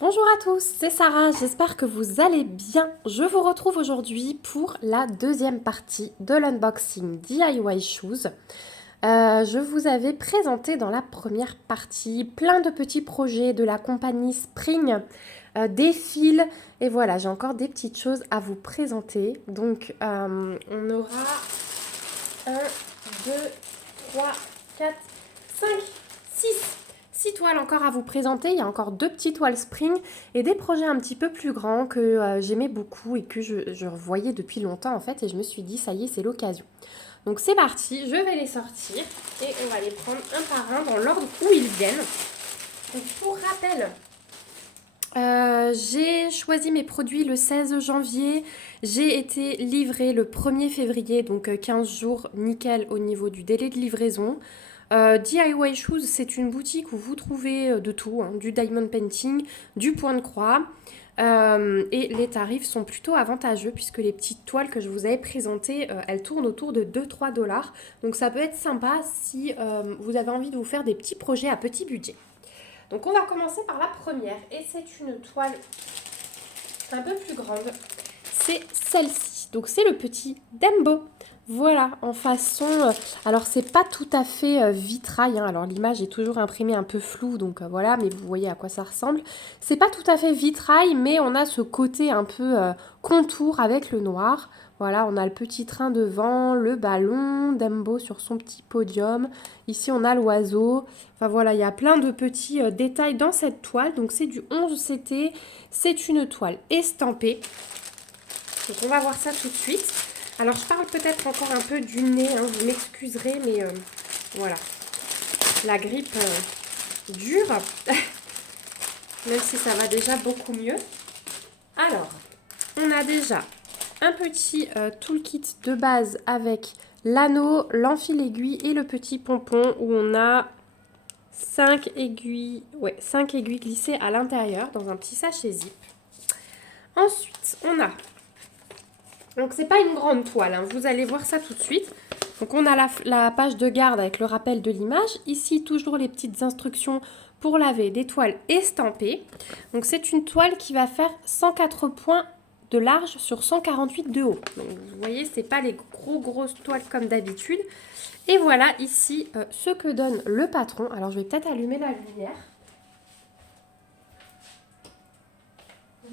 Bonjour à tous, c'est Sarah, j'espère que vous allez bien. Je vous retrouve aujourd'hui pour la deuxième partie de l'unboxing DIY Shoes. Je vous avais présenté dans la première partie plein de petits projets de la compagnie Spring, des fils, et voilà, j'ai encore des petites choses à vous présenter. Donc, on aura 1, 2, 3, 4, 5, 6 toiles encore à vous présenter. Il y a encore 2 petites toiles Spring et des projets un petit peu plus grands que j'aimais beaucoup et que je voyais depuis longtemps en fait. Et je me suis dit, ça y est, c'est l'occasion. Donc c'est parti, je vais les sortir et on va les prendre un par un dans l'ordre où ils viennent. Donc pour rappel, j'ai choisi mes produits le 16 janvier. J'ai été livrée le 1er février, donc 15 jours, nickel au niveau du délai de livraison. DIY Shoes, c'est une boutique où vous trouvez de tout, hein, du diamond painting, du point de croix. Et les tarifs sont plutôt avantageux puisque les petites toiles que je vous avais présentées, elles tournent autour de 2-3 dollars. Donc ça peut être sympa si vous avez envie de vous faire des petits projets à petit budget. Donc on va commencer par la première et c'est une toile un peu plus grande. C'est celle-ci. Donc c'est le petit Dembo. Voilà, en façon... alors c'est pas tout à fait vitrail, hein. Alors l'image est toujours imprimée un peu floue, donc voilà, mais vous voyez à quoi ça ressemble. C'est pas tout à fait vitrail, mais on a ce côté un peu contour avec le noir. Voilà, on a le petit train devant, le ballon, Dembo sur son petit podium. Ici on a l'oiseau. Enfin voilà, il y a plein de petits détails dans cette toile. Donc c'est du 11 CT, c'est une toile estampée. Donc on va voir ça tout de suite. Alors je parle peut-être encore un peu du nez, hein, vous m'excuserez, mais voilà. La grippe dure, même si ça va déjà beaucoup mieux. Alors, on a déjà un petit toolkit de base avec l'anneau, l'enfil aiguille et le petit pompon où on a 5 aiguilles, 5 aiguilles glissées à l'intérieur dans un petit sachet zip. Ensuite, on a... Donc c'est pas une grande toile, hein. Vous allez voir ça tout de suite. Donc on a la page de garde avec le rappel de l'image. Ici toujours les petites instructions pour laver des toiles estampées. Donc c'est une toile qui va faire 104 points de large sur 148 de haut. Donc vous voyez, c'est pas les grosses toiles comme d'habitude. Et voilà ici ce que donne le patron. Alors je vais peut-être allumer la lumière.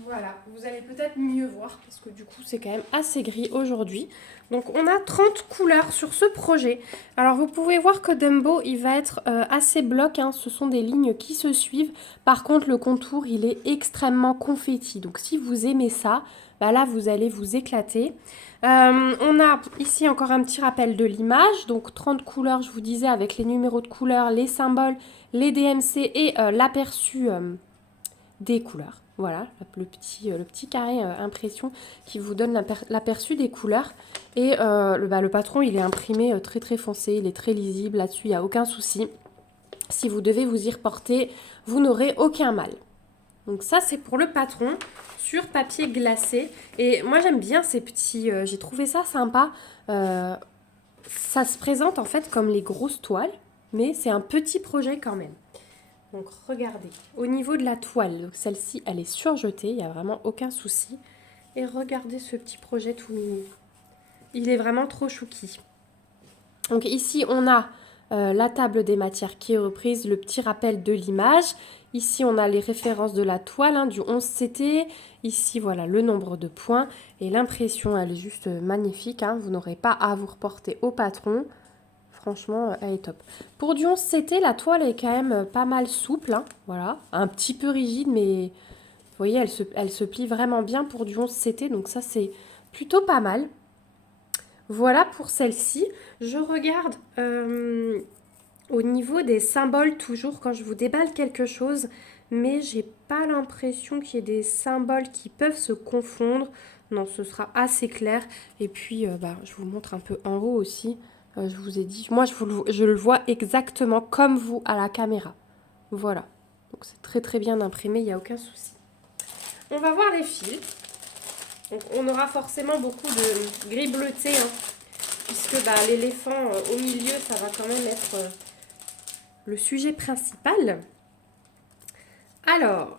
Voilà, vous allez peut-être mieux voir parce que du coup c'est quand même assez gris aujourd'hui. Donc on a 30 couleurs sur ce projet. Alors vous pouvez voir que Dumbo il va être assez bloc, hein. Ce sont des lignes qui se suivent. Par contre le contour il est extrêmement confetti. Donc si vous aimez ça, bah là vous allez vous éclater. On a ici encore un petit rappel de l'image. Donc 30 couleurs je vous disais avec les numéros de couleurs, les symboles, les DMC et l'aperçu des couleurs. Voilà, le petit carré impression qui vous donne l'aperçu des couleurs. Et le patron, il est imprimé très très foncé, il est très lisible. Là-dessus, il n'y a aucun souci. Si vous devez vous y reporter, vous n'aurez aucun mal. Donc ça, c'est pour le patron sur papier glacé. Et moi, j'aime bien ces petits... j'ai trouvé ça sympa. Ça se présente en fait comme les grosses toiles, mais c'est un petit projet quand même. Donc regardez, au niveau de la toile, celle-ci elle est surjetée, il n'y a vraiment aucun souci. Et regardez ce petit projet tout mignon. Il est vraiment trop chouki. Donc ici on a la table des matières qui est reprise, le petit rappel de l'image. Ici on a les références de la toile, hein, du 11CT. Ici voilà le nombre de points. Et l'impression elle est juste magnifique, hein. Vous n'aurez pas à vous reporter au patron. Franchement, elle est top. Pour du 11CT, la toile est quand même pas mal souple, hein, voilà. Un petit peu rigide, mais vous voyez, elle se plie vraiment bien pour du 11CT. Donc ça, c'est plutôt pas mal. Voilà pour celle-ci. Je regarde au niveau des symboles toujours quand je vous déballe quelque chose. Mais j'ai pas l'impression qu'il y ait des symboles qui peuvent se confondre. Non, ce sera assez clair. Et puis, je vous montre un peu en haut aussi. Je vous ai dit, moi je le vois exactement comme vous à la caméra. Voilà. Donc c'est très très bien imprimé, il n'y a aucun souci. On va voir les fils. Donc on aura forcément beaucoup de gris bleuté, hein, puisque l'éléphant au milieu, ça va quand même être le sujet principal. Alors,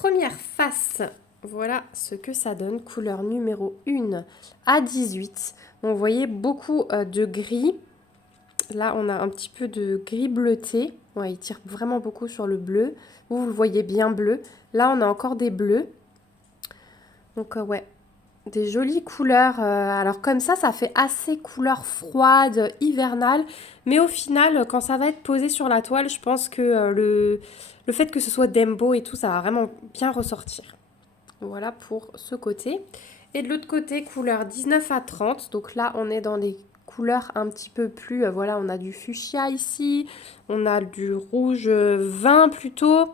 première face, voilà ce que ça donne. Couleur numéro 1 à 18. Donc, vous voyez beaucoup de gris. Là, on a un petit peu de gris bleuté. Ouais, il tire vraiment beaucoup sur le bleu. Vous le voyez bien bleu. Là, on a encore des bleus. Donc, ouais, des jolies couleurs. Alors, comme ça fait assez couleur froide, hivernale. Mais au final, quand ça va être posé sur la toile, je pense que le fait que ce soit Dembo et tout, ça va vraiment bien ressortir. Voilà pour ce côté. Et de l'autre côté, couleur 19 à 30. Donc là, on est dans les couleurs un petit peu plus... voilà, on a du fuchsia ici. On a du rouge vin plutôt.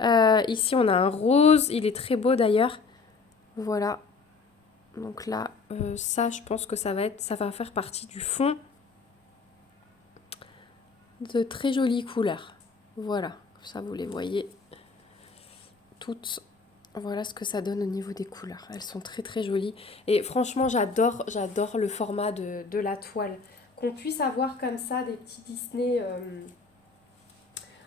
Ici, on a un rose. Il est très beau d'ailleurs. Voilà. Donc là, ça, je pense que ça va faire partie du fond. De très jolies couleurs. Voilà. Ça, vous les voyez toutes. Voilà ce que ça donne au niveau des couleurs. Elles sont très très jolies. Et franchement, j'adore le format de la toile. Qu'on puisse avoir comme ça des petits Disney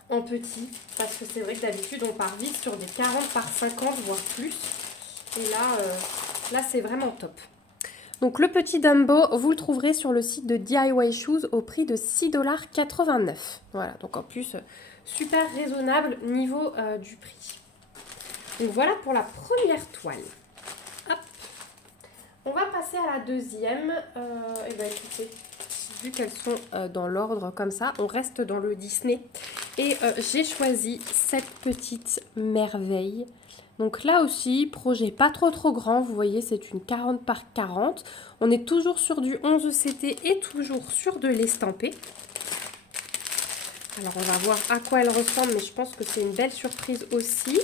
en petit. Parce que c'est vrai que d'habitude, on part vite sur des 40 par 50, voire plus. Et là c'est vraiment top. Donc le petit Dumbo, vous le trouverez sur le site de DIY Shoes au prix de 6,89 $. Voilà, donc en plus, super raisonnable niveau du prix. Donc voilà pour la première toile. Hop. On va passer à la deuxième. Et bien écoutez, vu qu'elles sont dans l'ordre comme ça, on reste dans le Disney. Et j'ai choisi cette petite merveille. Donc là aussi, projet pas trop grand. Vous voyez, c'est une 40 par 40. On est toujours sur du 11 CT et toujours sur de l'estampé. Alors on va voir à quoi elle ressemble, mais je pense que c'est une belle surprise aussi.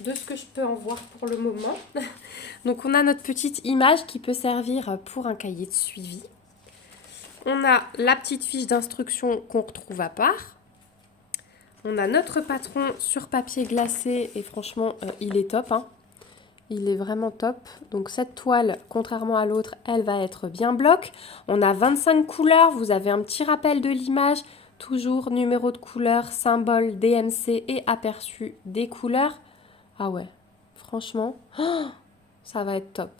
De ce que je peux en voir pour le moment. Donc on a notre petite image qui peut servir pour un cahier de suivi. On a la petite fiche d'instruction qu'on retrouve à part. On a notre patron sur papier glacé et franchement il est top. Hein. Il est vraiment top. Donc cette toile, contrairement à l'autre, elle va être bien bloc. On a 25 couleurs. Vous avez un petit rappel de l'image. Toujours numéro de couleur, symbole, DMC et aperçu des couleurs. Ah ouais, franchement, ça va être top.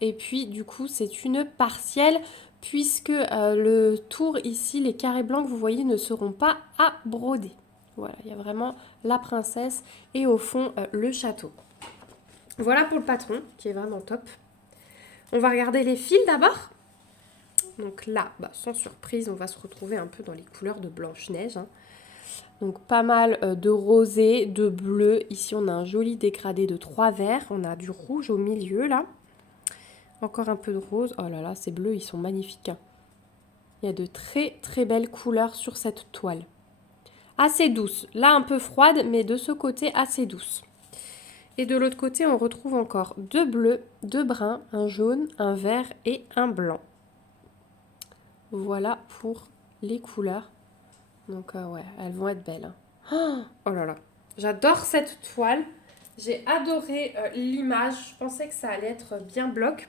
Et puis, du coup, c'est une partielle puisque le tour ici, les carrés blancs que vous voyez ne seront pas à broder. Voilà, il y a vraiment la princesse et au fond, le château. Voilà pour le patron qui est vraiment top. On va regarder les fils d'abord. Donc là, sans surprise, on va se retrouver un peu dans les couleurs de Blanche-Neige. Hein. Donc pas mal de rosé, de bleu. Ici, on a un joli dégradé de 3 verts. On a du rouge au milieu, là. Encore un peu de rose. Oh là là, ces bleus, ils sont magnifiques. Hein. Il y a de très très belles couleurs sur cette toile. Assez douce. Là, un peu froide, mais de ce côté, assez douce. Et de l'autre côté, on retrouve encore 2 bleus, 2 bruns, un jaune, un vert et un blanc. Voilà pour les couleurs. Donc ouais, elles vont être belles. Hein. Oh là là, j'adore cette toile. J'ai adoré l'image. Je pensais que ça allait être bien bloc.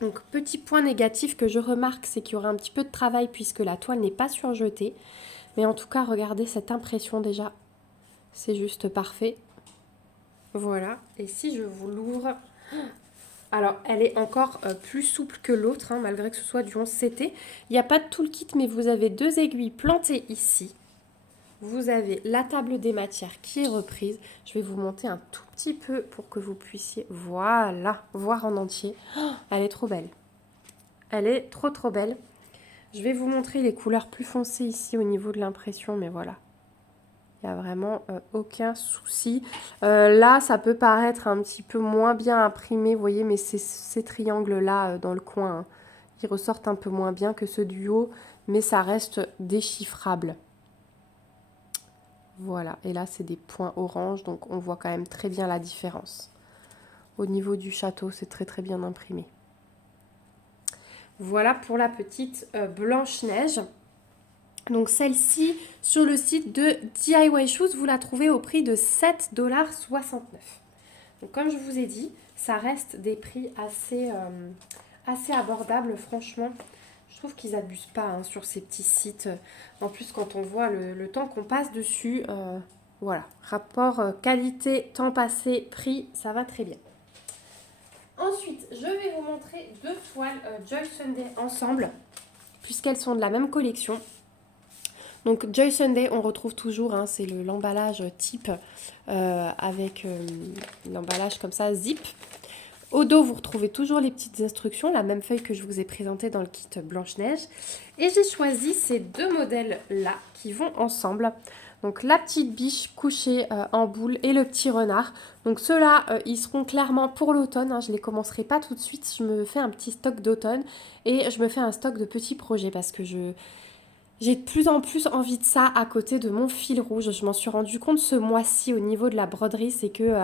Donc petit point négatif que je remarque, c'est qu'il y aura un petit peu de travail puisque la toile n'est pas surjetée. Mais en tout cas, regardez cette impression déjà. C'est juste parfait. Voilà. Et si je vous l'ouvre... Alors, elle est encore plus souple que l'autre, hein, malgré que ce soit du 11 CT. Il n'y a pas de toolkit, mais vous avez 2 aiguilles plantées ici. Vous avez la table des matières qui est reprise. Je vais vous monter un tout petit peu pour que vous puissiez, voilà, voir en entier. Oh, elle est trop belle. Elle est trop belle. Je vais vous montrer les couleurs plus foncées ici au niveau de l'impression, mais voilà. Il n'y a vraiment aucun souci. Là, ça peut paraître un petit peu moins bien imprimé, vous voyez, mais ces triangles-là dans le coin, hein, ils ressortent un peu moins bien que ceux du haut, mais ça reste déchiffrable. Voilà, et là, c'est des points orange, donc on voit quand même très bien la différence. Au niveau du château, c'est très bien imprimé. Voilà pour la petite Blanche-Neige. Donc celle-ci, sur le site de DIY Shoes, vous la trouvez au prix de 7,69 $. Donc comme je vous ai dit, ça reste des prix assez abordables, franchement. Je trouve qu'ils n'abusent pas hein, sur ces petits sites. En plus, quand on voit le temps qu'on passe dessus, Voilà, rapport qualité, temps passé, prix, ça va très bien. Ensuite, je vais vous montrer deux toiles Joy Sunday ensemble, puisqu'elles sont de la même collection. Donc Joy Sunday, on retrouve toujours, hein, c'est l'emballage type avec l'emballage comme ça, zip. Au dos, vous retrouvez toujours les petites instructions, la même feuille que je vous ai présentée dans le kit Blanche-Neige. Et j'ai choisi ces deux modèles-là qui vont ensemble. Donc la petite biche couchée en boule et le petit renard. Donc ceux-là, ils seront clairement pour l'automne. Hein. Je ne les commencerai pas tout de suite. Je me fais un petit stock d'automne et je me fais un stock de petits projets parce que j'ai de plus en plus envie de ça à côté de mon fil rouge. Je m'en suis rendu compte ce mois-ci au niveau de la broderie, c'est que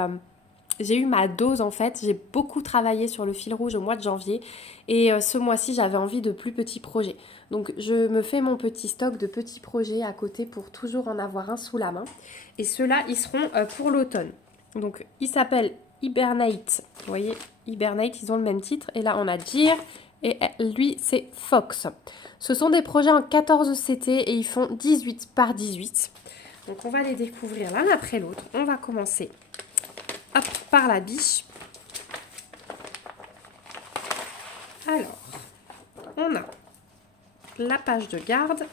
j'ai eu ma dose en fait. J'ai beaucoup travaillé sur le fil rouge au mois de janvier et ce mois-ci j'avais envie de plus petits projets. Donc je me fais mon petit stock de petits projets à côté pour toujours en avoir un sous la main. Et ceux-là, ils seront pour l'automne. Donc ils s'appellent Hibernate. Vous voyez, Hibernate, ils ont le même titre. Et là on a Deer et lui c'est Fox. Ce sont des projets en 14 CT et ils font 18 par 18. Donc on va les découvrir l'un après l'autre. On va commencer hop, par la biche. Alors, on a la page de garde.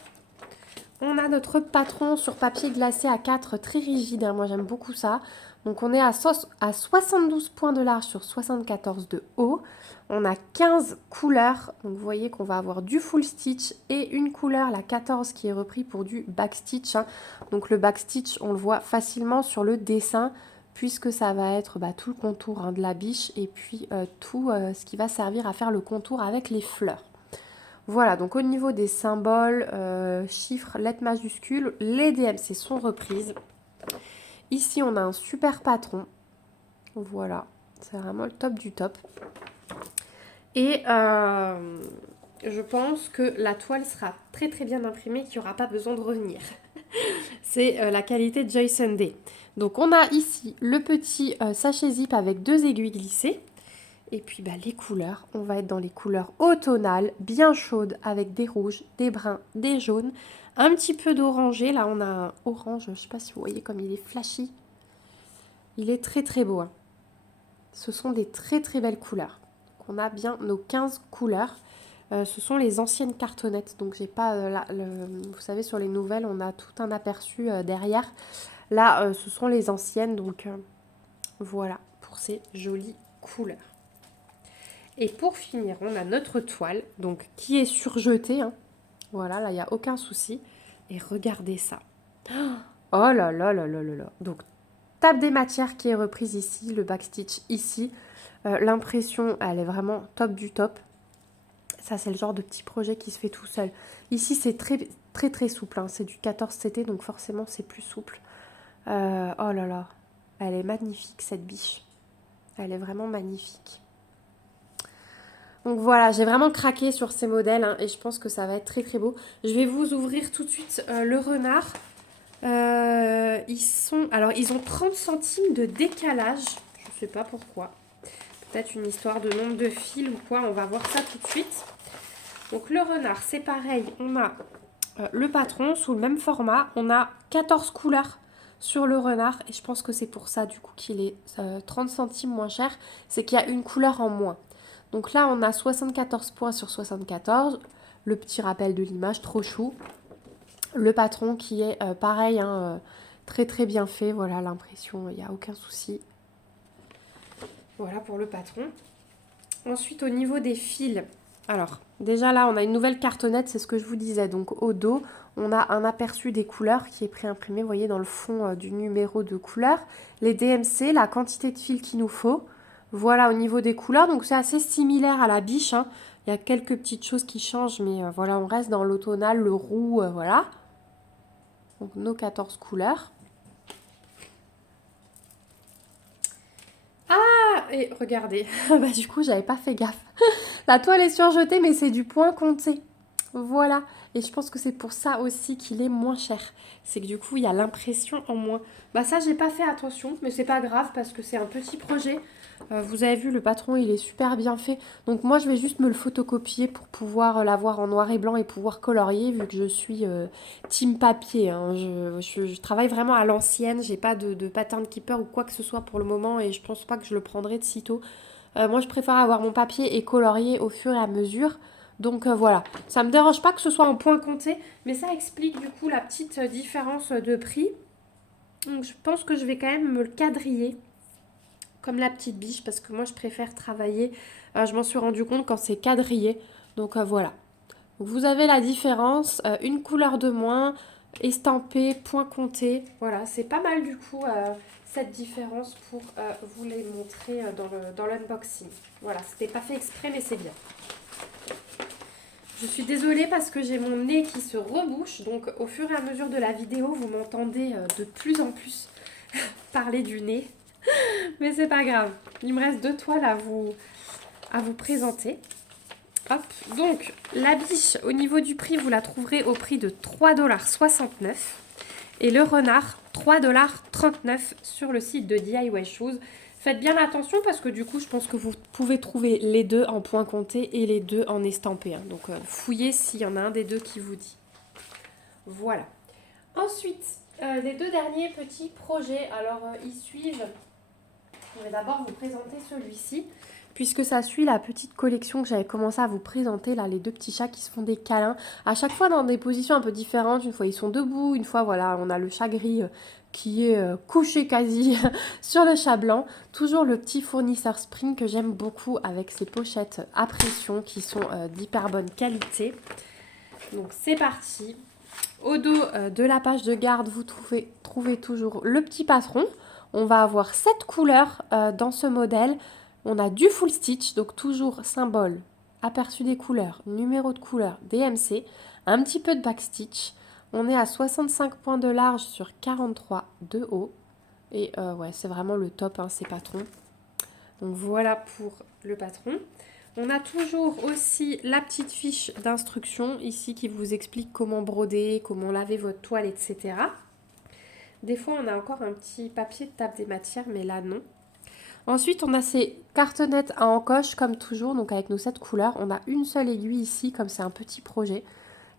On a notre patron sur papier glacé à 4 très rigide. Hein. Moi j'aime beaucoup ça. Donc on est à 72 points de large sur 74 de haut. On a 15 couleurs. Donc vous voyez qu'on va avoir du full stitch et une couleur, la 14, qui est repris pour du backstitch. Hein. Donc le backstitch, on le voit facilement sur le dessin puisque ça va être tout le contour hein, de la biche et puis tout ce qui va servir à faire le contour avec les fleurs. Voilà, donc au niveau des symboles, chiffres, lettres majuscules, les DMC sont reprises. Ici, on a un super patron. Voilà, c'est vraiment le top du top. Et je pense que la toile sera très très bien imprimée, qu'il n'y aura pas besoin de revenir. C'est la qualité de Joy Sunday. Donc on a ici le petit sachet zip avec 2 aiguilles glissées. Et puis les couleurs, on va être dans les couleurs automnales, bien chaudes, avec des rouges, des bruns, des jaunes, un petit peu d'orangé. Là, on a un orange, je ne sais pas si vous voyez comme il est flashy. Il est très très beau. Hein. Ce sont des très très belles couleurs. Donc, on a bien nos 15 couleurs. Ce sont les anciennes cartonnettes. Donc, j'ai pas... vous savez, sur les nouvelles, on a tout un aperçu derrière. Là, ce sont les anciennes. Donc, voilà pour ces jolies couleurs. Et pour finir, on a notre toile, donc qui est surjetée. Hein. Voilà, là, il n'y a aucun souci. Et regardez ça. Oh là là là là là là. Donc, table des matières qui est reprise ici, le backstitch ici. L'impression, elle est vraiment top du top. Ça, c'est le genre de petit projet qui se fait tout seul. Ici, c'est très très très souple. Hein. C'est du 14 CT, donc forcément, c'est plus souple. Oh là là. Elle est magnifique, cette biche. Elle est vraiment magnifique. Donc voilà, j'ai vraiment craqué sur ces modèles hein, et je pense que ça va être très très beau. Je vais vous ouvrir tout de suite le renard. Ils ont 30 centimes de décalage. Je ne sais pas pourquoi. Peut-être une histoire de nombre de fils ou quoi. On va voir ça tout de suite. Donc le renard, c'est pareil. On a le patron sous le même format. On a 14 couleurs sur le renard. Et je pense que c'est pour ça du coup qu'il est 30 centimes moins cher. C'est qu'il y a une couleur en moins. Donc là, on a 74 points sur 74. Le petit rappel de l'image, trop chou. Le patron qui est pareil, hein, très très bien fait. Voilà l'impression, il n'y a aucun souci. Voilà pour le patron. Ensuite, au niveau des fils. Alors, déjà là, on a une nouvelle cartonnette, c'est ce que je vous disais. Donc au dos, on a un aperçu des couleurs qui est préimprimé, vous voyez, dans le fond du numéro de couleur. Les DMC, la quantité de fils qu'il nous faut. Voilà, au niveau des couleurs, donc c'est assez similaire à la biche. Hein. Il y a quelques petites choses qui changent, mais voilà, on reste dans l'automnal, le roux, voilà. Donc nos 14 couleurs. Ah, et regardez, du coup, j'avais pas fait gaffe. La toile est surjetée, mais c'est du point compté. Voilà, et je pense que c'est pour ça aussi qu'il est moins cher. C'est que du coup, il y a l'impression en moins. Bah ça, j'ai pas fait attention, mais c'est pas grave parce que c'est un petit projet. Vous avez vu, le patron, il est super bien fait. Donc moi, je vais juste me le photocopier pour pouvoir l'avoir en noir et blanc et pouvoir colorier, vu que je suis team papier, hein. Je travaille vraiment à l'ancienne, j'ai pas de pattern keeper ou quoi que ce soit pour le moment et je pense pas que je le prendrai de sitôt. Moi, je préfère avoir mon papier et colorier au fur et à mesure. Donc voilà, ça me dérange pas que ce soit en point compté, mais ça explique du coup la petite différence de prix. Donc je pense que je vais quand même me le quadriller comme la petite biche parce que moi je préfère travailler. Je m'en suis rendu compte quand c'est quadrillé. Donc voilà. Donc, vous avez la différence, une couleur de moins, estampé, point compté. Voilà, c'est pas mal du coup cette différence pour vous les montrer dans l'unboxing. Voilà, c'était pas fait exprès mais c'est bien. Je suis désolée parce que j'ai mon nez qui se rebouche, donc au fur et à mesure de la vidéo, vous m'entendez de plus en plus parler du nez. Mais c'est pas grave, il me reste 2 toiles à vous présenter. Hop, donc la biche, au niveau du prix, vous la trouverez au prix de 3,69 $. Et le renard, 3,39 $ sur le site de DIY Shoes. Faites bien attention parce que du coup, je pense que vous pouvez trouver les deux en point compté et les deux en estampé, hein. Donc, fouillez s'il y en a un des deux qui vous dit. Voilà. Ensuite, les 2 derniers petits projets. Alors, ils suivent. Je vais d'abord vous présenter celui-ci, puisque ça suit la petite collection que j'avais commencé à vous présenter, là, les 2 petits chats qui se font des câlins, à chaque fois dans des positions un peu différentes. Une fois ils sont debout, une fois voilà, on a le chat gris qui est couché quasi sur le chat blanc. Toujours le petit fournisseur Spring que j'aime beaucoup avec ses pochettes à pression qui sont d'hyper bonne qualité. Donc c'est parti. Au dos de la page de garde, vous trouvez toujours le petit patron. On va avoir 7 couleurs dans ce modèle. On a du full stitch, donc toujours symbole, aperçu des couleurs, numéro de couleur, DMC, un petit peu de backstitch. On est à 65 points de large sur 43 de haut. Et ouais, c'est vraiment le top, hein, ces patrons. Donc voilà pour le patron. On a toujours aussi la petite fiche d'instruction ici qui vous explique comment broder, comment laver votre toile, etc. Des fois, on a encore un petit papier de table des matières, mais là, non. Ensuite, on a ces cartonnettes à encoche, comme toujours, donc avec nos 7 couleurs. On a une seule aiguille ici, comme c'est un petit projet.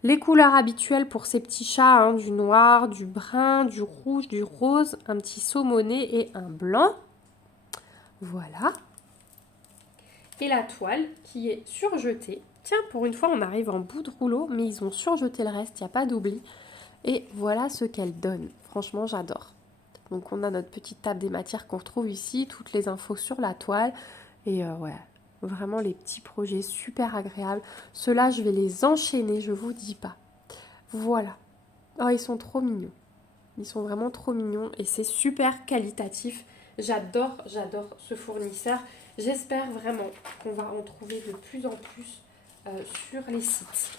Les couleurs habituelles pour ces petits chats, hein, du noir, du brun, du rouge, du rose, un petit saumonné et un blanc. Voilà. Et la toile qui est surjetée. Tiens, pour une fois, on arrive en bout de rouleau, mais ils ont surjeté le reste, il n'y a pas d'oubli. Et voilà ce qu'elle donne. Franchement, j'adore. Donc, on a notre petite table des matières qu'on retrouve ici, toutes les infos sur la toile. Et ouais, vraiment les petits projets super agréables. Ceux-là, je vais les enchaîner, je vous dis pas. Voilà. Oh, ils sont trop mignons. Ils sont vraiment trop mignons et c'est super qualitatif. J'adore ce fournisseur. J'espère vraiment qu'on va en trouver de plus en plus sur les sites.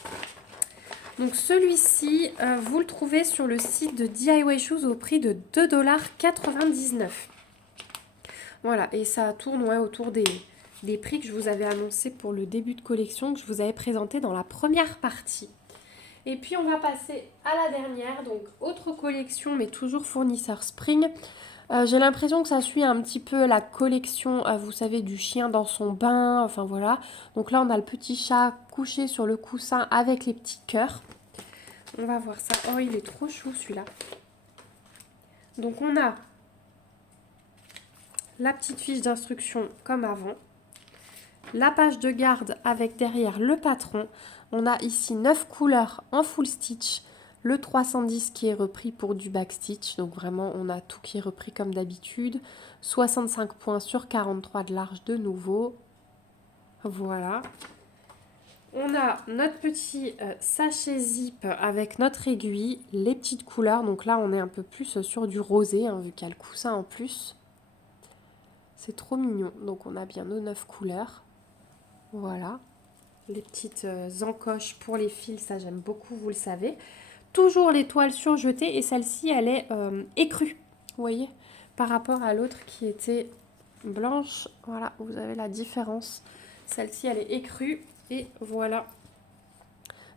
Donc celui-ci, vous le trouvez sur le site de DIY Shoes au prix de 2,99 $. Voilà, et ça tourne autour des prix que je vous avais annoncés pour le début de collection, que je vous avais présenté dans la première partie. Et puis on va passer à la dernière, donc autre collection, mais toujours fournisseur Spring. J'ai l'impression que ça suit un petit peu la collection, vous savez, du chien dans son bain, enfin voilà. Donc là, on a le petit chat couché sur le coussin avec les petits cœurs. On va voir ça. Oh, il est trop chou celui-là. Donc on a la petite fiche d'instruction comme avant. La page de garde avec derrière le patron. On a ici 9 couleurs en full stitch. Le 310 qui est repris pour du backstitch, donc vraiment on a tout qui est repris comme d'habitude. 65 points sur 43 de large de nouveau. Voilà. On a notre petit sachet zip avec notre aiguille, les petites couleurs. Donc là on est un peu plus sur du rosé, hein, vu qu'il y a le coussin en plus. C'est trop mignon. Donc on a bien nos 9 couleurs. Voilà. Les petites encoches pour les fils, ça j'aime beaucoup, vous le savez. Toujours l'étoile surjetée et celle-ci elle est écrue, vous voyez, par rapport à l'autre qui était blanche. Voilà, vous avez la différence. Celle-ci elle est écrue et voilà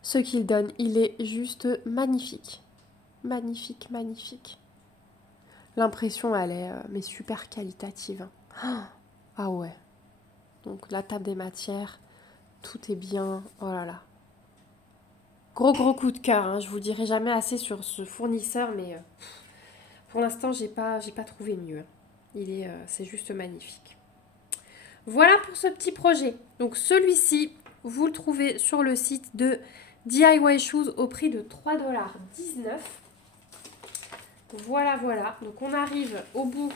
ce qu'il donne. Il est juste magnifique. Magnifique, magnifique. L'impression, elle est mais super qualitative. Ah ouais. Donc la table des matières, tout est bien. Oh là là. Gros coup de cœur, hein. Je vous dirai jamais assez sur ce fournisseur, mais pour l'instant, j'ai pas trouvé mieux. C'est juste magnifique. Voilà pour ce petit projet. Donc celui-ci, vous le trouvez sur le site de DIY Shoes au prix de 3,19 $. Voilà, voilà. Donc on arrive au bout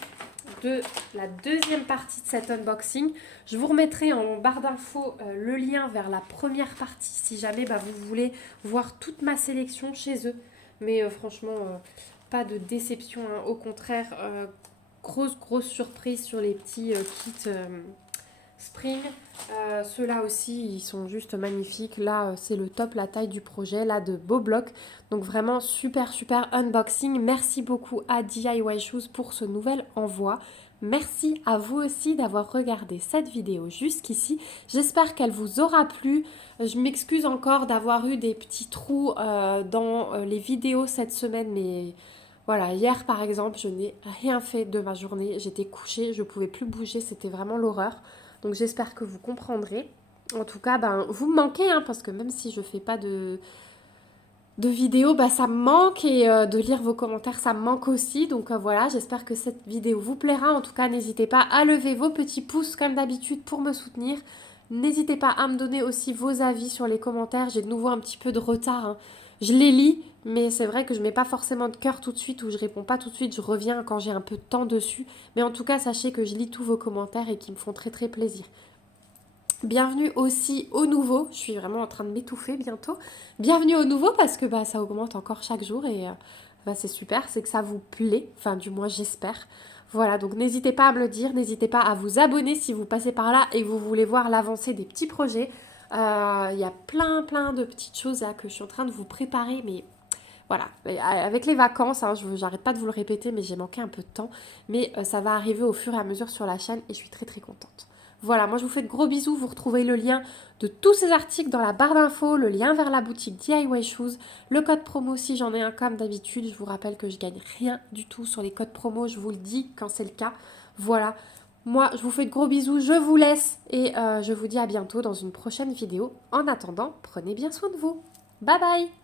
de la deuxième partie de cet unboxing. Je vous remettrai en barre d'infos le lien vers la première partie si jamais vous voulez voir toute ma sélection chez eux. Mais franchement, pas de déception, hein. Au contraire, grosse surprise sur les petits kits Spring. Ceux-là aussi, ils sont juste magnifiques. Là, c'est le top, la taille du projet, là, de beaux blocs. Donc vraiment, super unboxing. Merci beaucoup à DIY Shoes pour ce nouvel envoi. Merci à vous aussi d'avoir regardé cette vidéo jusqu'ici. J'espère qu'elle vous aura plu. Je m'excuse encore d'avoir eu des petits trous dans les vidéos cette semaine, mais voilà, hier par exemple, je n'ai rien fait de ma journée. J'étais couchée, je ne pouvais plus bouger, c'était vraiment l'horreur. Donc j'espère que vous comprendrez. En tout cas, vous me manquez, hein, parce que même si je ne fais pas de vidéos, ça me manque, et de lire vos commentaires, ça me manque aussi. Donc voilà, j'espère que cette vidéo vous plaira. En tout cas, n'hésitez pas à lever vos petits pouces comme d'habitude pour me soutenir. N'hésitez pas à me donner aussi vos avis sur les commentaires. J'ai de nouveau un petit peu de retard, hein. Je les lis, mais c'est vrai que je ne mets pas forcément de cœur tout de suite, ou je réponds pas tout de suite. Je reviens quand j'ai un peu de temps dessus. Mais en tout cas, sachez que je lis tous vos commentaires et qui me font très plaisir. Bienvenue aussi aux nouveaux. Je suis vraiment en train de m'étouffer bientôt. Bienvenue aux nouveaux parce que ça augmente encore chaque jour, et c'est super. C'est que ça vous plaît. Enfin, du moins, j'espère. Voilà, donc n'hésitez pas à me le dire. N'hésitez pas à vous abonner si vous passez par là et que vous voulez voir l'avancée des petits projets. Il y a plein de petites choses là que je suis en train de vous préparer, mais voilà, avec les vacances, hein, j'arrête pas de vous le répéter, mais j'ai manqué un peu de temps. Mais ça va arriver au fur et à mesure sur la chaîne et je suis très contente. Voilà, moi je vous fais de gros bisous. Vous retrouvez le lien de tous ces articles dans la barre d'infos, le lien vers la boutique DIY Shoes, le code promo si j'en ai un comme d'habitude. Je vous rappelle que je gagne rien du tout sur les codes promo, je vous le dis quand c'est le cas. Voilà, moi je vous fais de gros bisous, je vous laisse et je vous dis à bientôt dans une prochaine vidéo. En attendant, prenez bien soin de vous. Bye bye!